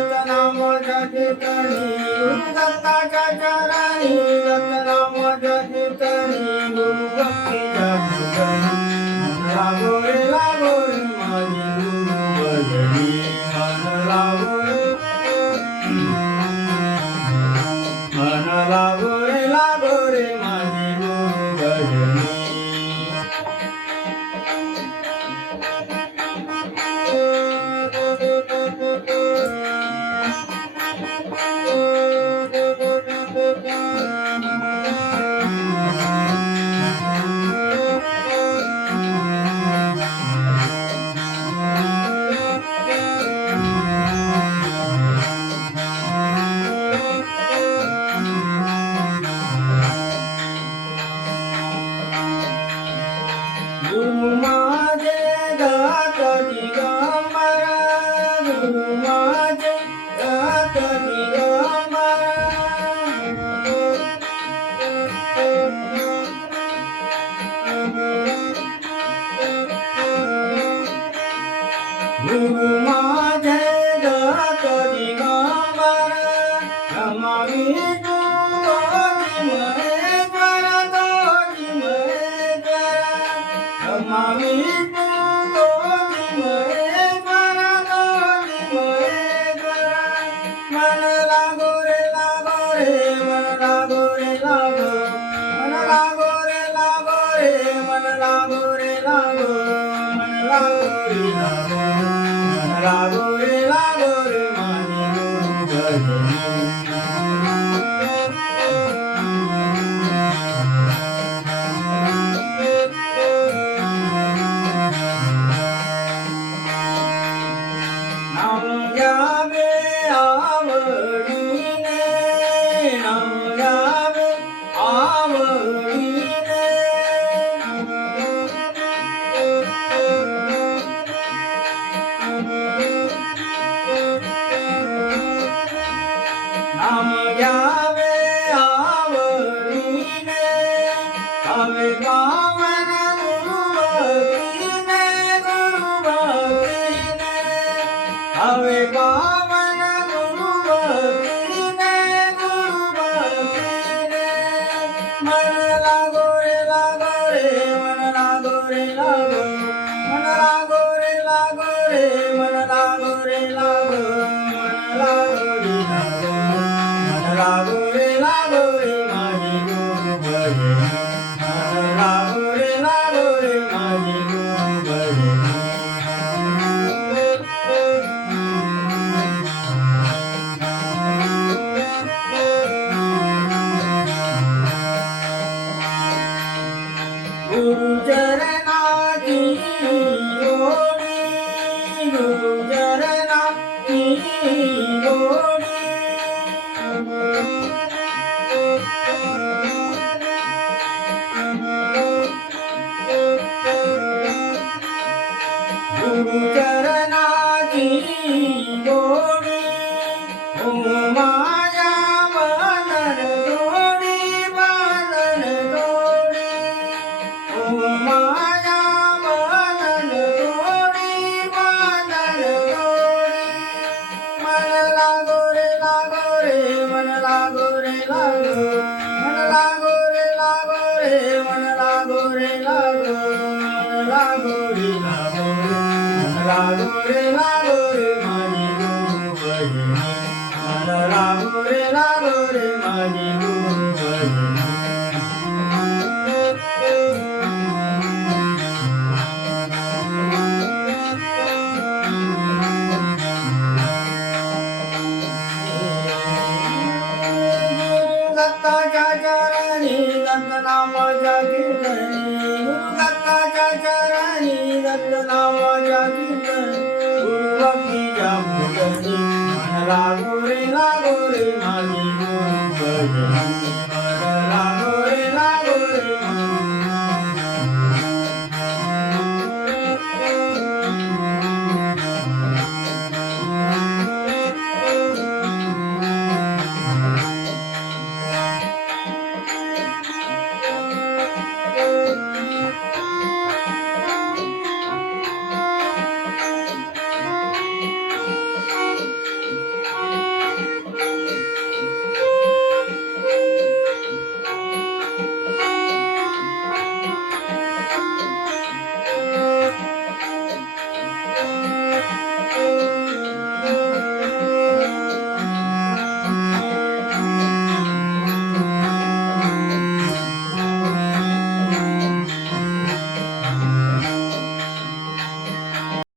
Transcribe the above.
दत्तनाम कीर्तनी गुरु दत्ताच्या चरणी दत्तनाम कीर्तनी गुरु भक्तीच्या भजनी मन लागो रे माझी गुरु भजनी मन लागो रे माझी गुरु भजनी गुरु माझे दात दिगंबर गुरु माझे दात दिगंबर गुरु माझे दात दिगंबर नमामि नमामि मन लागो रे मन लागो रे मन लागो रे मन लागो रे मन लागो रे माझी गुरु भजनी नाम घ्यावे आवडीने नाम घ्यावे आवडीने नाम घ्यावे आवडीने हवे पावन गुरु भक्तीने हवे पावन गुरु भक्तीने मन लागो रे मन लागो रे मन लागो रे मन लागो रे मन लागो रे माझी गुरु भजनी मन लागो रे माझी गुरु भजनी गुरु चरणाची गोडी गुरु चरणाची गोडी गुरु चरणाची गोडी ओ माझ्या बांधन जोडी माझ्या बांधन जोडी मन लागो रे मन लागो रे मन लागो रे मन लागो रे मन लागो रे मन लागो रे माझी गुरु भजनी मन लागो रे माझी गुरु